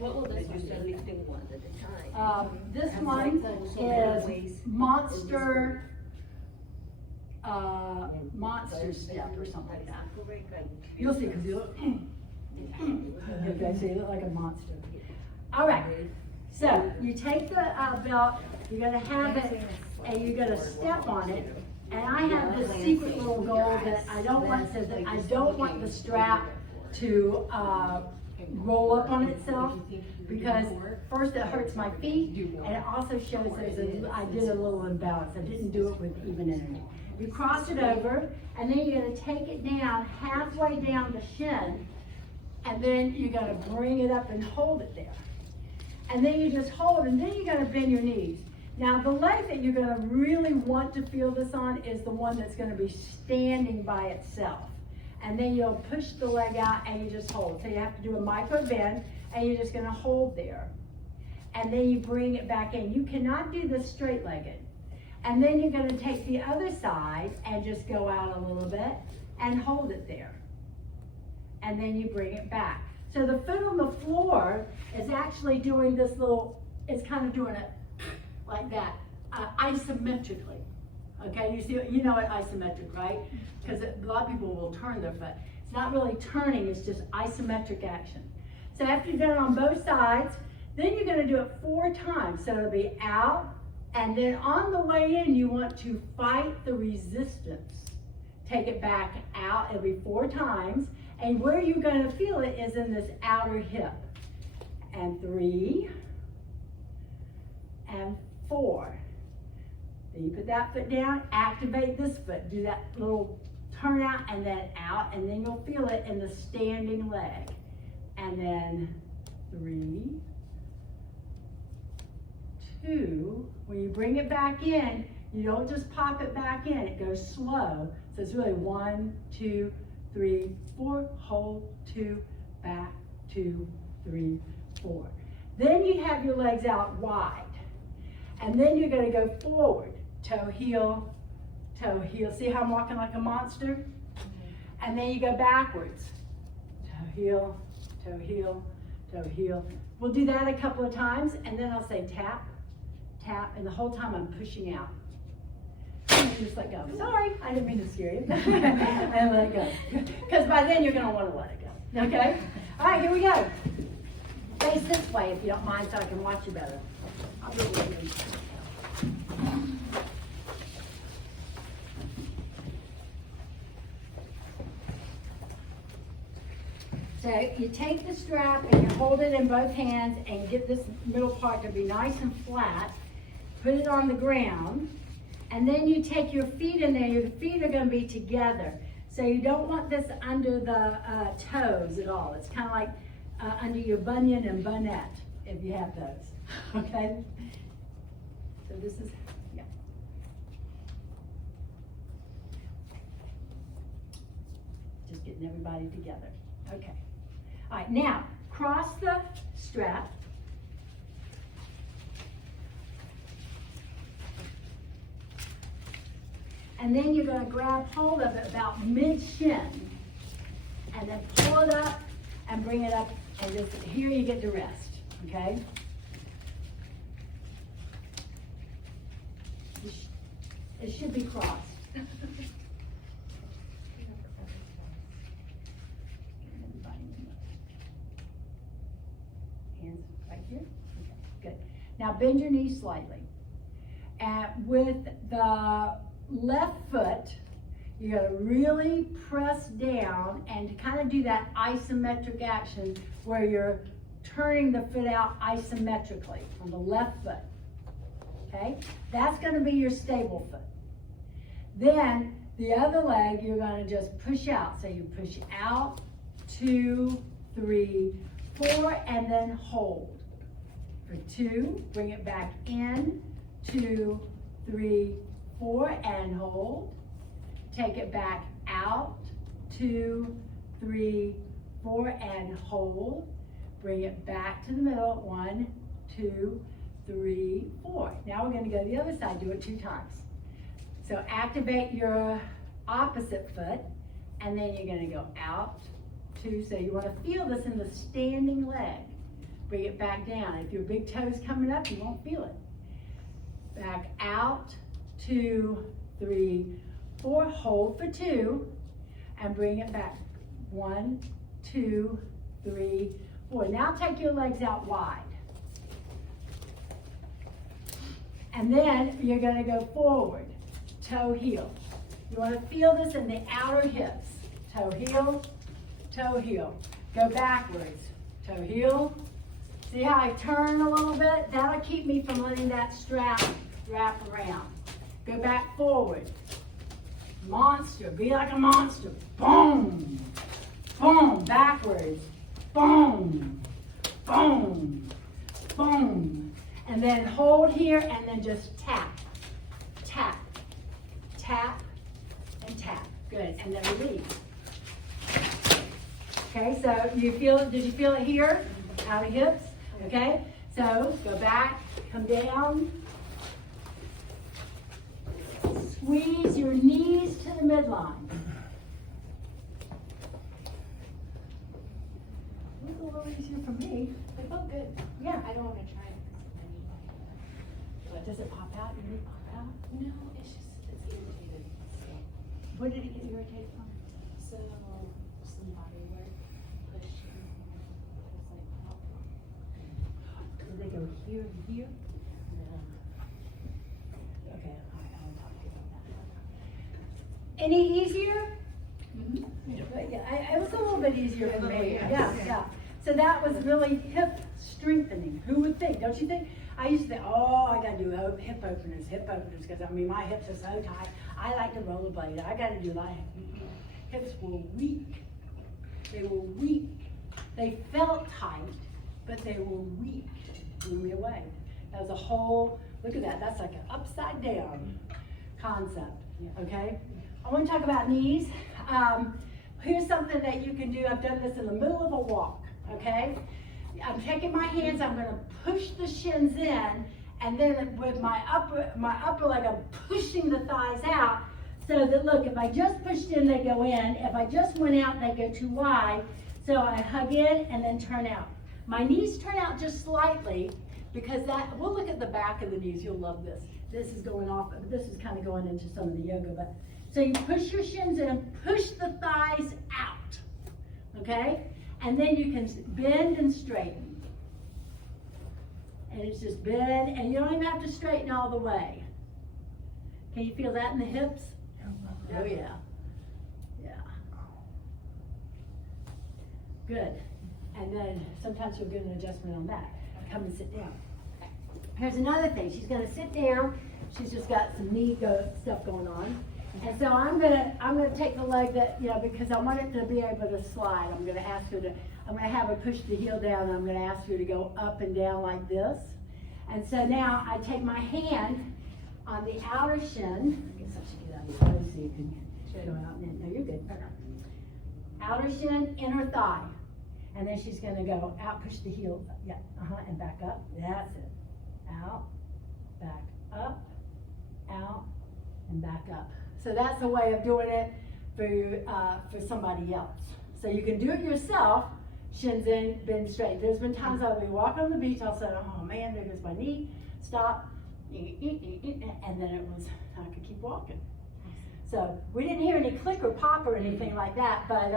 What will this one be? Lifting one at a time. This one is monster, monster step or something like that. You'll see, because you look, okay, so you look like a monster. All right, so you take the belt, you're gonna have it, and you're gonna step on it. And I have this secret little goal that I don't want, says that I don't want the strap to roll up on itself, because first it hurts my feet, and it also shows I did a little imbalance. I didn't do it with even energy. You cross it over, and then you're going to take it down halfway down the shin, and then you're going to bring it up and hold it there. And then you just hold, and then you're going to bend your knees. Now the leg that you're going to really want to feel this on is the one that's going to be standing by itself. And then you'll push the leg out and you just hold. So you have to do a micro bend, and you're just going to hold there. And then you bring it back in. You cannot do this straight-legged. And then you're going to take the other side and just go out a little bit and hold it there. And then you bring it back. So the foot on the floor is actually doing this little, it's kind of doing it like that, isometrically. Okay, you know what isometric, right? Because a lot of people will turn their foot. It's not really turning, it's just isometric action. So after you've done it on both sides, then you're going to do it 4 times. So it'll be out, and then on the way in, you want to fight the resistance. Take it back out, it'll be 4 times, and where you're going to feel it is in this outer hip. And 3, and 4. Then you put that foot down, activate this foot, do that little turn out and then out, and then you'll feel it in the standing leg. And then 3, 2, when you bring it back in, you don't just pop it back in, it goes slow. So it's really 1, 2, 3, 4, hold, 2, back, 2, 3, 4. Then you have your legs out wide. And then you're going to go forward, toe, heel, toe, heel. See how I'm walking like a monster? Mm-hmm. And then you go backwards, toe, heel, toe, heel, toe, heel. We'll do that a couple of times, and then I'll say tap, tap, and the whole time I'm pushing out. And you just let go. Sorry, I didn't mean to scare you. And let it go. Because by then you're going to want to let it go. Okay? All right, here we go. Face this way if you don't mind, so I can watch you better. I'll do it. So you take the strap and you hold it in both hands and get this middle part to be nice and flat. Put it on the ground, and then you take your feet in there. Your feet are going to be together. So you don't want this under the toes at all. It's kind of like under your bunion and bunette, if you have those. Okay? So this is, yeah. Just getting everybody together. Okay. All right, now cross the strap. And then you're going to grab hold of it about mid-shin. And then pull it up and bring it up. And just here you get to rest. Okay? It should be crossed. Hands right here. Okay, good. Now bend your knees slightly. And with the left foot, you're going to really press down and kind of do that isometric action where you're turning the foot out isometrically on the left foot. Okay? That's going to be your stable foot. Then the other leg, you're going to just push out. So you push out, 2, 3, 4, and then hold. For 2, bring it back in, 2, 3, 4, and hold. Take it back out, 2, 3, 4, and hold. Bring it back to the middle, 1, 2, 3, 4. Now we're going to go to the other side, do it 2 times. So activate your opposite foot, and then you're going to go out, 2. So you want to feel this in the standing leg. bring it back down. If your big toe's coming up, you won't feel it. Back out, 2, 3, 4, hold for 2, and bring it back. 1, 2, 3, 4. Now take your legs out wide. And then you're gonna go forward, toe, heel. You wanna feel this in the outer hips. Toe, heel, toe, heel. Go backwards, toe, heel. See how I turn a little bit? That'll keep me from letting that strap wrap around. Go back forward. Monster, be like a monster. Boom, boom, backwards. Boom, boom, boom. And then hold here and then just tap, tap, tap, and tap. Good, and then release. Okay, so did you feel it here? Outer hips, okay? So go back, come down. Squeeze your knees to the midline. It was a little easier for me. They felt good. Yeah. I don't want to try it because Does it pop out? Your knee pop out? no, it's irritated. Where did it get irritated from? So some body work, pushing, it's like pop. Did they go here and here? No. Okay, all right, I'll talk to you about that. Any easier? Yeah, it was a little bit easier for me. Yeah. So that was really hip strengthening. Who would think? Don't you think? I used to think, oh, I got to do hip openers, because I mean my hips are so tight. I like to rollerblade. I got to do like hips were weak. They were weak. They felt tight, but they were weak. Blew me away. That was a whole. Look at that. That's like an upside down concept. Okay. I want to talk about knees. Here's something that you can do. I've done this in the middle of a walk, okay? I'm taking my hands, I'm gonna push the shins in, and then with my upper leg, I'm pushing the thighs out, so that, look, if I just pushed in, they go in. If I just went out, they go too wide. So I hug in and then turn out. My knees turn out just slightly, because we'll look at the back of the knees, you'll love this. This is going off, this is kind of going into some of the yoga, but so you push your shins in, push the thighs out, okay? And then you can bend and straighten. And it's just bend, and you don't even have to straighten all the way. Can you feel that in the hips? Oh yeah, yeah. Good. And then sometimes you'll get an adjustment on that. Come and sit down. Here's another thing. She's gonna sit down. She's just got some knee stuff going on. And so I'm gonna take the leg that, because I want it to be able to slide. I'm gonna have her push the heel down, and I'm gonna ask her to go up and down like this. And so now I take my hand on the outer shin. I guess I should get out of your clothes so you can go out and in. No, you're good. Outer shin, inner thigh. And then she's gonna go out, push the heel, and back up. That's it. Out, back up, out, and back up. So that's a way of doing it for somebody else. So you can do it yourself, shins in, bend straight. There's been times I'll be walking on the beach, I'll say, oh man, there goes my knee, stop, and then I could keep walking. So we didn't hear any click or pop or anything like that, but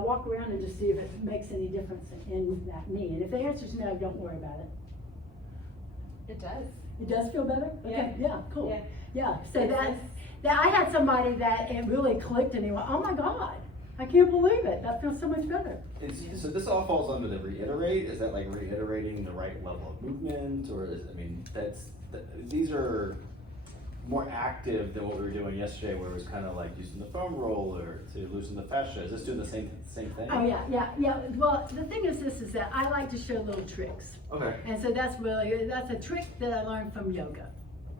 walk around and just see if it makes any difference in that knee. And if the answer is no, don't worry about it. It does. It does feel better? Okay, yeah, cool. Yeah, so I had somebody that it really clicked and he went, oh my God, I can't believe it. That feels so much better. So this all falls under the reiterate? Is that like reiterating the right level of movement? Or these are more active than what we were doing yesterday, where it was kind of like using the foam roller to loosen the fascia. Is this doing the same thing? Oh yeah. Well, the thing is that I like to show little tricks. Okay. And so that's a trick that I learned from yoga.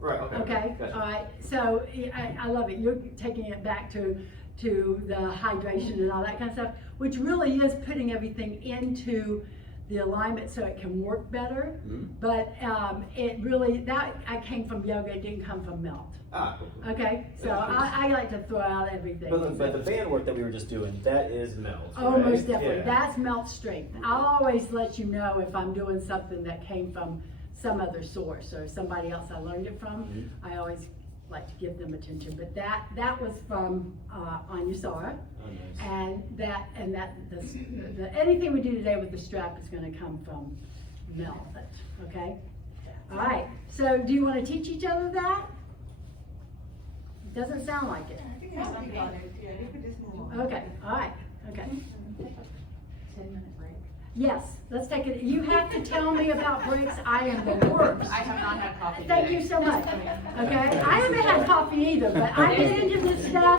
Right, okay. Okay, Gotcha. all right. So I love it. You're taking it back to the hydration and all that kind of stuff, which really is putting everything into the alignment so it can work better. Mhm. But it really, I came from yoga, it didn't come from melt. Cool. Okay, so Yeah. I like to throw out everything. But the band work that we were just doing, that is melt. Oh, right? most definitely. Yeah. That's melt strength. I'll always let you know if I'm doing something that came from some other source or somebody else I learned it from. Mhm. I always like to give them attention. But that was from Anya Sara. Oh, nice. And anything we do today with the strap is going to come from melt. Okay. All right. So do you want to teach each other that? Doesn't sound like it. I think there's something on it, yeah, you could just move on. Okay. All right. Okay. 10-minute break. Yes, let's take it. You have to tell me about breaks. I am the worst. I have not had coffee Thank today. you so much. Okay, I haven't had coffee either, but I get into this stuff.